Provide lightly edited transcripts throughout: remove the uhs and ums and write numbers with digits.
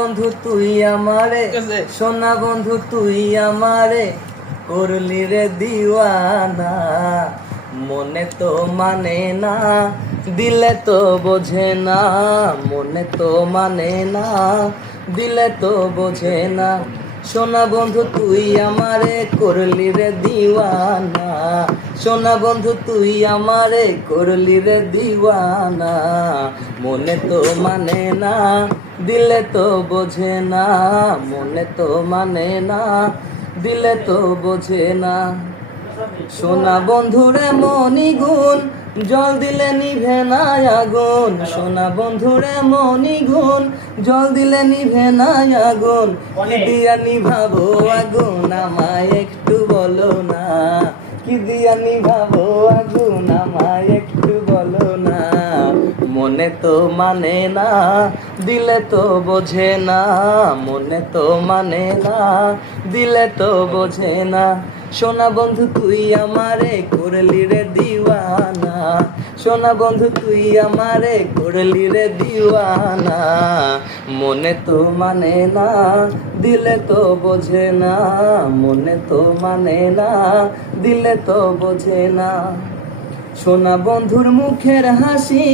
বন্ধু তুই আমারে সোনা বন্ধু তুই আমারে করলি রে দিওয়ানা, মনে তো মানে না দিলে তো বোঝে না, মনে তো মানে না দিলে তো বোঝে না। সোনা বন্ধু তুই আমারে করলি রে দিওয়ানা, সোনা বন্ধু তুই আমারে করলি রে দিওয়ানা, মনে তো মানে না দিলে তো বোঝে না, মনে তো মানে না দিলে তো বোঝে না। সোনা বন্ধুরে মনি গুণ জল দিলে নিভে না আগুন, সোনা বন্ধুরে মনি গুণ জল দিলে নিভে না আগুন, কি দিয়া নিভাবো আগুন আমায় একটু বলো না, কি দিয়া নিভাবো আগুন আমায় একটু বলো না। মনে তো মানে না দিলে তো বোঝে না, মনে তো মানে না দিলে তো বোঝে না। সোনা বন্ধু তুই আমারে করলি রে দিওয়ানা, সোনা বন্ধু তুই আমারে করলি রে দিওয়ানা, মনে তো মানে না দিলে তো বোঝে না, মনে তো মানে না দিলে তো বোঝে না। সোনা বন্ধুর মুখের হাসি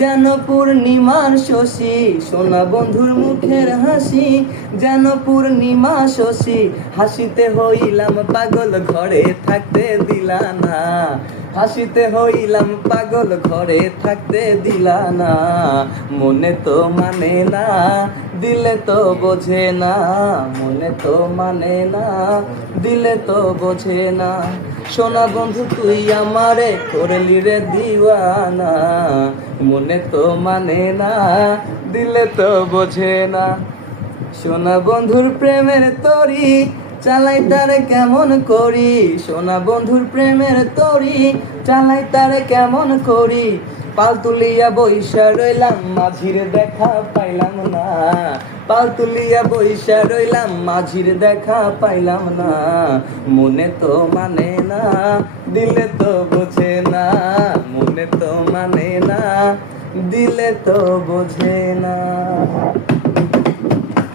যেন পূর্ণিমার শশী, সোনা বন্ধুর মুখের হাসি যেন পূর্ণিমা শশী, হাসিতে হইলাম পাগল ঘরে থাকতে দিলা না, হাসিতে হইলাম পাগল ঘরে থাকতে দিলা না, মনে তো মানে না দিলে তো বোঝে না, মনে তো মানে না দিলে তো বোঝে না। সোনা বন্ধু তুই আমারে করলি রে দিওয়ানা, মনে তো মানে না দিলে তো বোঝে না। সোনা বন্ধুর প্রেমের তরি চালাই তারে কেমন করি, সোনা বন্ধুর প্রেমের তরি চালাই তারে কেমন করি, পাল তুলিয়া বইসা রইলাম মাঝির দেখা পাইলাম না, পাল তুলিয়া বইসা রইলাম মাঝির দেখা পাইলাম না, মনে তো মানে না দিলে তো বোঝে না, মনে তো মানে না দিলে তো বোঝে না।